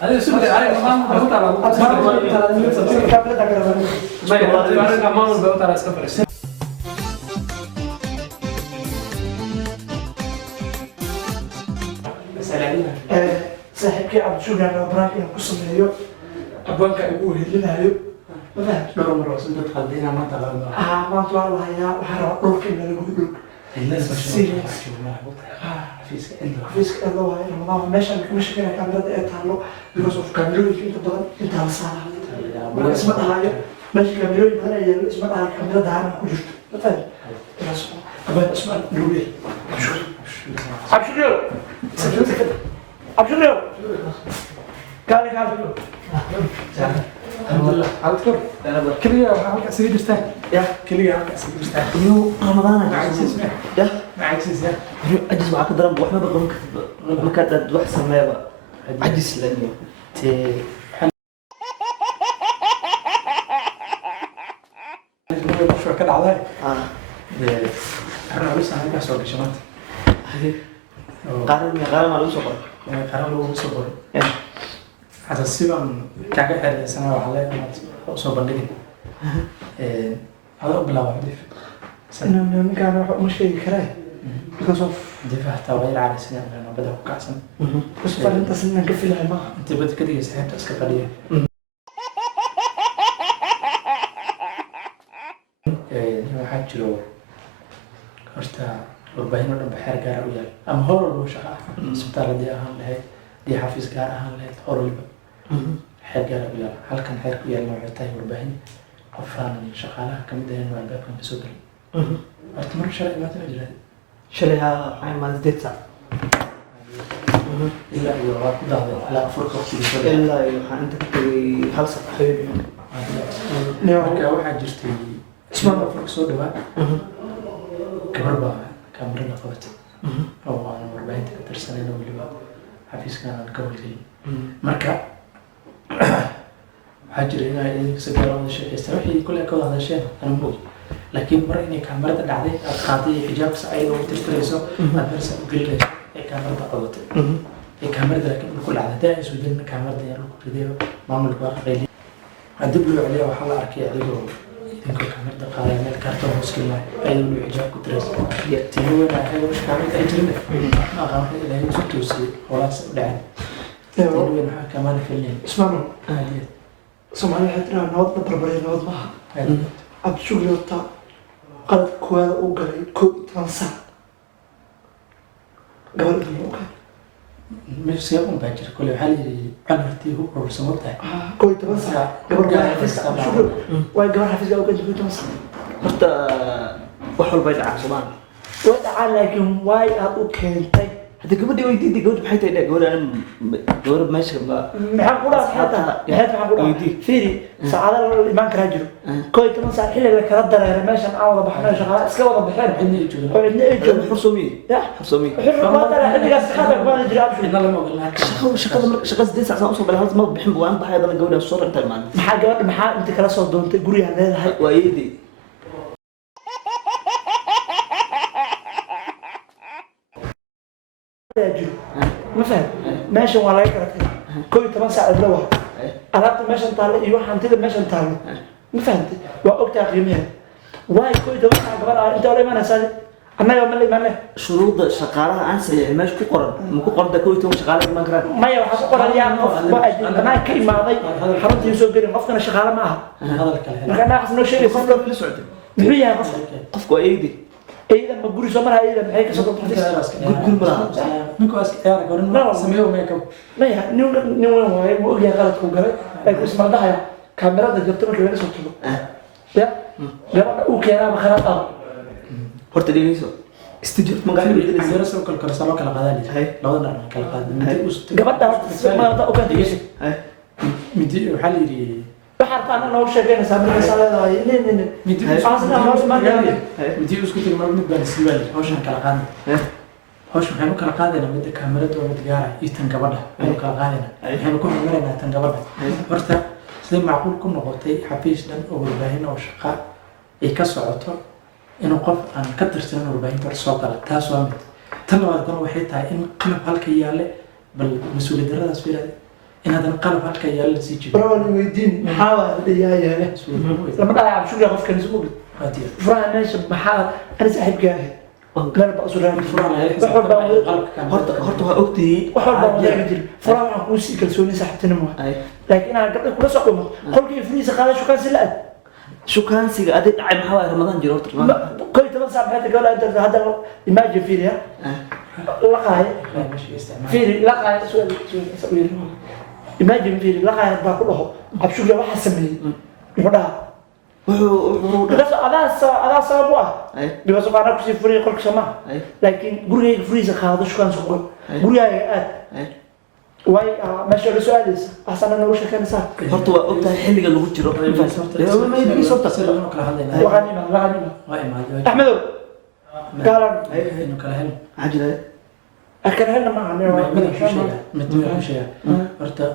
هذا سؤال على ما بقول ترى ما بقول ترى سكفر صاحبكي عبد الشكور على براك إنه قصة مليون أبوك أبوه اللي نهايو ما فهمت لو مرة وصلت تخلينا ما تغلى ما طلع الله يا وحرق روك إنه يقول الناس سيريس فيسك الله هاي رمضان ماشي كنا كاميرا تهلو because of كاميرا يمكن تبغى أنت على الصالة ما اسمها هاي ماشي كاميرا يبغى اسمها هاي كاميرا دهان كوجت ما فهمت بس أبغى اسمها نروي أبشر أبشر قال الحمد لله عرفتكم كلية هلك أسير دستان يا كلية هلك أسير دستان يو رمضان عايز يا عايز يا أجلس معك ضرب وإحنا بقى مكتب وحسن ما يبغى عجز لأني شو كده عضاي أنا لسه هنرجع سؤال كشمات قارن ما له سكر قرار له صبر هذا السبب كعجة هذا سنة وحلا صبر لي هذا بلا واحد إنه كان مشكلة كراي because of دفع تغير على سنة لأنه بدأ كعسن بس فأنت سنة كفيلها ما أنت بدك كده يسحب تسكفليه waxaa jiro horta warbaahin oo dhan baxeer gaar u yaal ama hor walba shaqo ah isbitaaladii ahaan lahayd dii xafiis gaar ahaan lahayd hor walba xeer gaar u yaal halkan xeer ku yaalna waxay tahay warbaahin qofaan shaqaalaha ka mid ahayn waa albaabkan kasoo gelin horta marka shalay imaatana jiraad شليها عين ديتا ilaa iyo waa ku dahday ilaa afurka waqtigiisa إلا يوحنا أنت كنت خلصت حبيبي marka waxaa jirtay ismaan afurka soo dhawaa gabar baa kaamirada qabatay oo aan warbaahinta ka tirsanayna weliba xafiiskan aan ka weliyay marka waxaa jira inay si gaar ah sheekaystaan wixii kulli ka wada hadasheen aan moog laakiin mar inay kaamirada dhacday aad qaaday xijaabka ayada oo tirtirayso aad marsa u gelinayso ee kaamirada qabatay ee kaamirada laakiin ku dhacday daa isu dilna kaamirada yaa lagu ridayo maamulka waa qeylay hadib loo celiyo waxaa la arkay adigoo idinka kaamirada qaadaya meel kaartoon muskil ah ayadoo loo xijaab ku tirayso tii weyn ahayd oo kaamirada ay jirin ma aqaan waxa ilaahay isu toosiyay holaas u dhacay tii weyn waxaa kamaana filnayn اسمعوا سمعني حتى نوض بربري نوض معها عبد الشكور يوتا قلت كوالا وقالي كو تنسى قبل الموقع مش سيقوم باجر كل حال عمرتي هو رسمتها كو تنسى قبل ما حفظ عبد الشكور واي قبل حفظ قبل كو تنسى قلت وحول بيت عصبان ودعا لكن واي أبو كنتي هذا قبل يودي قبل بحيث إنه قبل أنا قبل ماشي ما محقولة حتى محقولة فيري سعادة الإيمان كراجل كوي كمان ساعة حلة لك رد على ماشي عوض بحنا شغالة اسكوا وضع بحنا عندي يجون عندنا إيجو حرصومي يا حرصومي حلو ما ترى عندي قصة هذا ما نجري أبشر إن الله ما قال لك شغل دي ساعة أوصل بالهذا ما بحب وأنا بحيث أنا قبل الصورة أنت المعنى محا أنت كلا صوت دون تقولي هذا هاي وأيدي ما فهم ماشي ولا يكرهك كل 8 ساعة دلوها أنا ماشي طالع يروح عند ماشي طالع ما فهمت وقتها قيمها واي كل 8 ساعة قبل أنت ولا ما نسال أنا يوم اللي ما شروط شغالة أنسى ماشي كقرن مو كقرن ده كويتهم شغالة ما كره ما يوحى قرن يا أنا كي ما ضي حرمت يسوق قرن قفنا شغالة معها هذا الكلام لكن أنا أحس إنه شيء قفنا في السعودية بحية قفنا قفكوا أيدي إيه لما بقول سمرها إيه لما هيك صوت قول مرة نكو أسك يا رجال ما سميه ميك أب ما يا نيو هاي مو يا غلط هو قال لكن اسمع ده يا كاميرا ده جبت لك صوت له يا وكيرا بخرط horta dhegeyso studio magaalada أنا رسول كل كل صلاة كلا قادني هاي لو أنا كلا قادني gabadha ma ta ogaad yeeshay هاي مدي وحالي waxaan taana noo sheegayna saamir salaada nin مدي asna hoos ma gaari مدي اسكت المرة مد بان سيبال هوش كلا قادني هوش محنو كلا قادنا مد كاميرا دو مد جارة يتن قبضها محنو كلا قادنا محنو كل مرة تن قبضها ورتا سيد معقول كم نقطة حفيش دم أو الباهين أو شقاء يكسرته إنه قف أن كتر سنة وبعدين برسوق على تاسو أمد تلا بعد كانوا وحيد إن قلب هالكيالة بالمسؤولية دراسة سبيرة in haddana qalab halka yaalla la sii jido barawan weydiin maxaa waa dhiyaaya lama dhahay abshuga qofkan isu ogid waadiya furaha meesha maxaa ani saaxiibka ahay meel ba usulaan horta waa ogtihii wax walba wadaagi jiri furaha waxaan kuu sii kalsooni saaxiibtinimo laakiin inaan gabdha kula soo dhumo qolkii furihiisa qaada shukaansi la-ad shukaansiga adig dhacay maxaa waay ramadaan jiro horta koy 10 saac maxay gabadha inta hadda imagine fiiriya laqaay fiiri laqaay su'aal imagine fiiri laqaay baa ku dhaho abshuga waxa sameeyay wuxuu dhahaa adaa sabab u ah dhibaso qaana kusii furiya qolka sama laakiin gurigayga furihiisa qaado shukaan soo qol gurigaaga aad way meesha la su-aaleysa axsana noogu sheekeynaysaa horta waa ogtahay xilliga lagu jiro axmedow gaalan maxaa jira kala helna maaha horta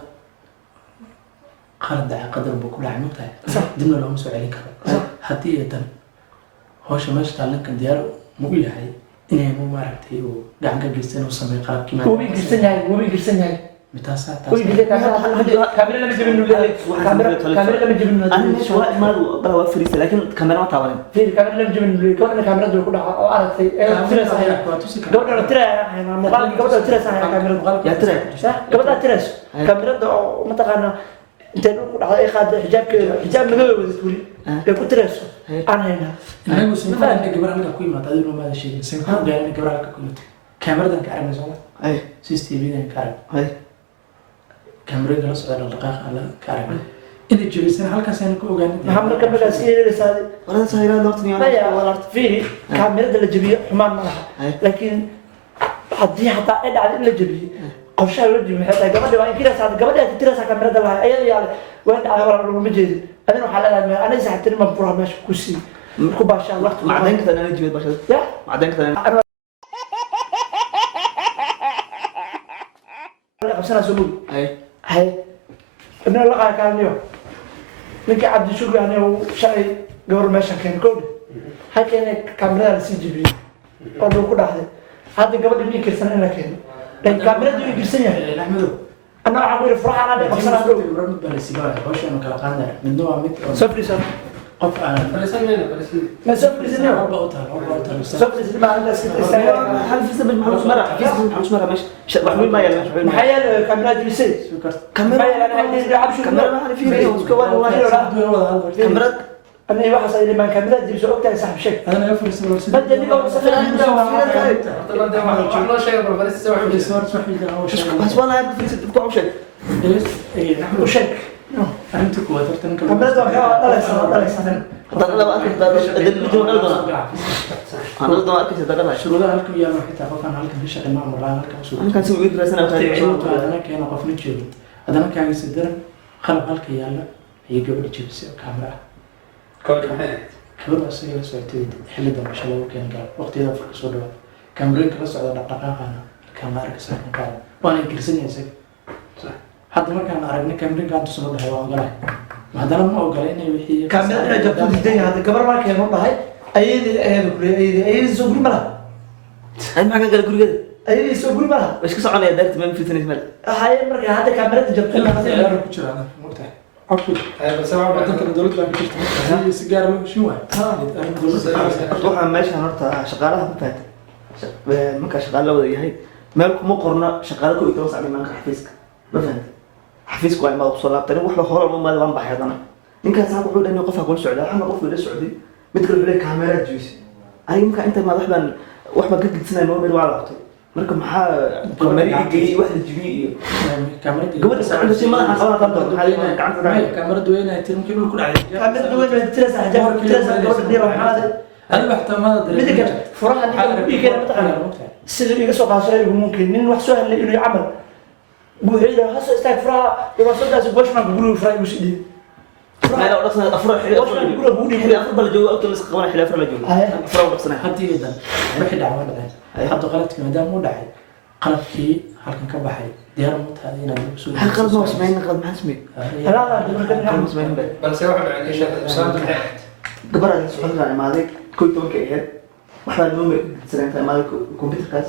qalad daca qadar buu ku dhacay mogtahay dibna looma soo celin karo haddii ay tan hawsha meesha taalankan diyaar ma u yahay inay maaragtay uu gacan ka geystan uu sameeyo qalabkii wubi girsan yahay mitaasaa kaamira lama jebin bala waa fariisa laakiin kamera ma taabanin kaamira lama jebin gabadhana kaamirada ku dhaca oo aragtay gabadha tiraya muuqaalkii gabadha tiraysa kaamirada yaa tiray gabadha tirayso kaamirada oo mataqaana intay dhulku dhacdo ay qaado xijaabkeeda xijaab madow wada tuli ay ku tirayso aan haynaa anagu sinfaana gabar halka ku yimaado adigu ma sheegin sinfaana gaarina gabar halka ku yimaado kaamiradan ka aragnay soo ay CCTV-dan ka arag ay kaamiradan la socda dhaqaaqa ala ka aragnay inay jirisan halkaas aan ku ogaanay maxamed kamida iskeenaysaa wala sayra doortani wala fiiri kaamirada la jabiyo xumaan ma laha laakiin haddii hataa ay dhacdo in la jabiyo qofshaa loo jimi waxay tahay gabadha waa in kiraysaa gabadha ay tiraysaa kaamirada lahay ayada yaale waa in dhacdo wala laguma jeedin adina waxaa leedahay anay saxibtini ma furaha meesha ku sii ku baashaa waqti macdeen ka tanana jibad bashada ya macdeen ka tanana qabsana soo mug ay hay ina la qaa kaaniyo ninka cabdi shukri anigu shalay gabar meesha keen koodi halkeena kaamirada la sii jibiyey oo dhul ku dhacday hadda gabadha mii kirsan in la keeno laakiin kaamiradu way girsan yahay axmedow أنا أقول فرح أنا اللي بخسر أقول. برامج بالسيجارة هوش أنا كلا قاندر من نوع ميت. سفري سفر. قف أنا. ما سفري سنة. أربعة أوتار. سفري سنة ما عندك ست سنوات. هل في سبب محمود مرة محمود مرة مش محمود ما يلا محمود. محيل كاميرا جلسة. كاميرا أنا عندي عب شو. كاميرا ما أعرف فيه وسكوان والله. كاميرا أنا واحد صار لي ما كاميرا جلسة وقتها يسحب شيء. أنا أفر سوار. بدي نقول سفر عندنا بس والله يبغى في بتوع شيء. إيه نحن وشك. أنت كواتر تنك. كاميرا ده لا يصير. طلع لو أكيد ده بدون ألدنا. أنا ألدنا أكيد ده كذا. شو ده هالكم يا مرحبا تفوق أنا هالكم بيش أنا مرة هالكم شو. أنا كان سوي كذا سنة وثانية. أنا كأنا قف نتشيل. أنا كان يصدر خلف هالكم يلا هي قبل تجيب كاميرا. كبر بس هي بس وقتي حل ده ما شاء الله كان قال وقتي ده فرق صدق كاميرا كلا صعد دقائق أنا كاميرا كسر كان وأنا كرسني أسك حتى ما كان عرفنا كاميرا كانت تصور ده هو قال ما هذا ما هو قال إنه وحي كاميرا جبت الدنيا هذا قبل ما كان والله أيدي أيدي سوبر ملا هاي ما قال كل كذا أيدي سوبر ملا إيش كسر على يدك تبين في ثانية مال هاي مرة هذا كاميرا جبت إلا هذا لا بكتير أنا مرتاح أكيد بس أنا بعدين كان دولت بقى بكتير هذه سيجارة شو waxaan meeshaan horta shaqaalaha ku faatay marka shaqaale la wada yahay meel kuma qorna shaqaale ku ikala sacday maanka xafiiska ma fahantay xafiisku waa imaad soo laabtay wax hore uma maad waan baxay hadana ninkaas sax wuxuu dhahay qof aqoon socda ama qof ila socday mid kale wuxuu kaamera jiis ay marka inta maad waxba ka gidsanay noo meel waa laabtay marka maxaa kaamera geeyay wax la jibiyay كاميرا gabadha sacada si madaxa qaban kan doon xalay gacanta كاميرا دوينة تمكن نقول عليه كاميرا دوينة ترس حاجات ترس قبل ديرة هذا أنا بحتمل بدك فرح اللي بيجي متقنع السيد اللي قصوا قاصرين ممكن من وحسوا اللي يعمل بوحيدة هسه استاك فرح يوصل ده سبوش ما بيقولوا فرح يوسيدي ما لو أصلا أفرح بيقولوا بودي حلي أفضل جو أو تلصق قوانا حلي أفرح جو أفرح وقصنا حتى إذا بحد عوض ده حتى غلط كما دام مو داعي قلب كي هلكن كبحي ديار موت هذه نبي هل قلب ما سمعين قلب ما سمع لا قلب ما سمعين بس واحد يعني ايش سالفه الحياه قبل سبحان الله ما ذيك كل توك إيه واحد نوم سنة ما ذيك كمبيوتر كاس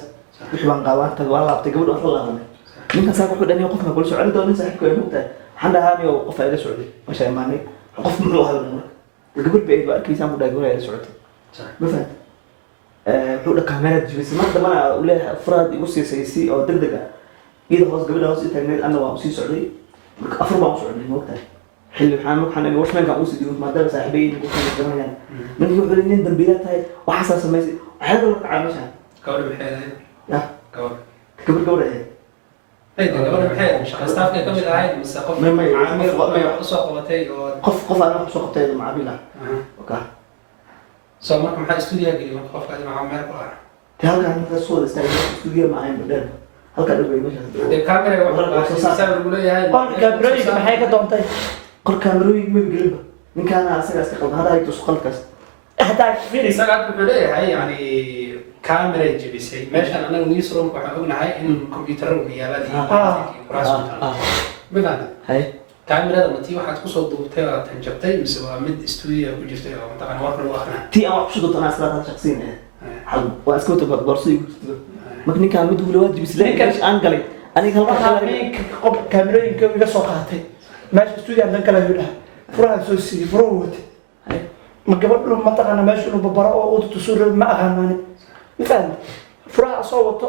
وحبان قوان تقوى الله بتقول أفضل الله ninkan saa wuxuu dhaniyo qofka kula socon doona saaxiibka ay mugtahay waxaan dhahaaniyo qof ay la socday masha imaanay qof muxuu ahaa marka gabar bay arkaysaa mu dhaagay ay la socotay ma fahad wuxuu dhakaa kamerad jibisay marka dambana uu leeyahay afraad igu siisay oo degdeg ah iyada hoos gabadha hoos taagneed anna waa sii socday marka afar baan u socday moogtahay xilli waxaan in washmanka uu sidii maadaama saaxiibay ku keenayaan ninka wuxuu leeyahay nin dambiila tahay waxa samaysay waxaad la tacaamishaa gabadha maxay ahayd ya gabadha ay gabadha maxay shaqo staafka ka mid ahayd mise qof macaamiil wax u soo qabatay oo qof aan wax soo qabtay macaamiil ah okay soo marka maxaa studio geliyay marka qofka macaamiil ku ah halkaan ka soo istaagay studio ma ahayn badal halka dhawey meesha de camera waxa soo saar lagu leeyahay qolka brayga maxay ka doontay qol kaamirooyin ma gelba ninkaan asaga iska qaldan hada ay tus qalkaas hadaa fiiri isaga wuxuu leeyahay yani camera jibisay meeshan anagu newsroom waxaan ognahay in computer uu yaalaa midaan hay kamerada matii waxaad ku soo duubtay oo tan jabtay mise waa mid studio ku jirtay oo mataqaan war lagu akhrinay tii aan wax ku soo doonaa shakhsiyan hal waa iska wata boorso igu jirto marka ninkaan mid wuu waajib isla aan galay aniga halka waxaa qof kaamirooyinka iga soo qaatay meesha studio aan kala yidhaah furaha soo siiyay furaha watay ma gabadhu mataqaana meesha inuu babaro oo uu tusuuro ma aqaanani mifahmi furaha soo wato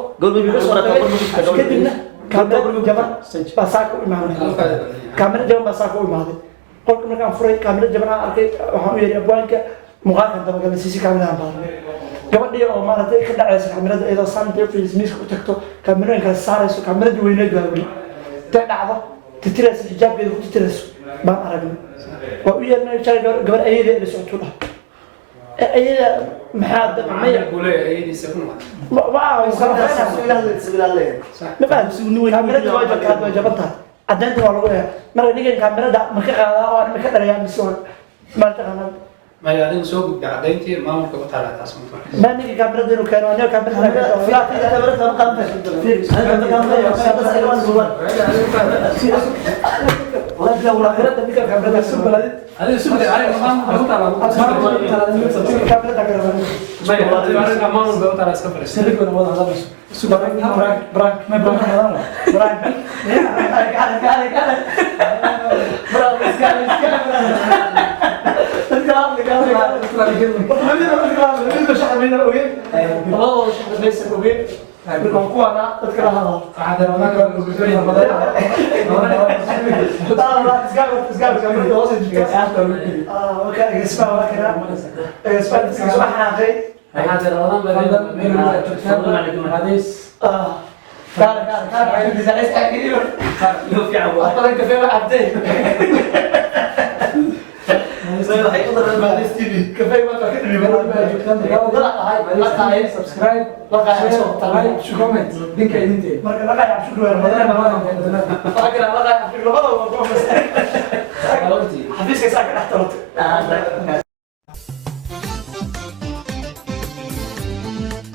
kadibna kaamera jaban baa saaka u imaaday kaamera jaban baa saaka u imaaday qolka markaan furay kaamera jaban aan arkay waxaan u yeeray abwaanka muuqaalkan dabagalay sisi kaamerahan baadan gabadhii oo maaragtay ka dhacaysa kaamerada iyadoo saanta miiska u tagto kaamerooyinkaas saarayso kaameradii weyneed baa weli intay dhacdo titiraysa xijaabkeeda ku titirayso baan aragnay waa u yeernay gabar ayada ila socoto dhah ayada maxaa damcay gulay ayadiisa ku noqotay waaw kaamerada waa jabantahay caddeynta waa lagu eega marka ninkan kaamerada ma ka qaadaa oo ma ka dhalayaa mise ma taqaanaa ما يعني سوق قاعدين ما ممكن قطع تاسم ما نيجي كاميرا دينو كانوا أنا كاميرا لا في كاميرا كم قام في أنا كاميرا بس ألوان زوار ولا بلا ولا كاميرا تبي كاميرا سوبر هذه سوبر على ما قطع كاميرا تكرر ما يعني ما ممكن قطع سكبر سيليكون ولا هذا بس سوبر براك ما براك هذا براك كفايه ما كده سبسكرايب شو كومنت ديك انت مرة لا يا شكرا ما حفيزك ساكن احترمت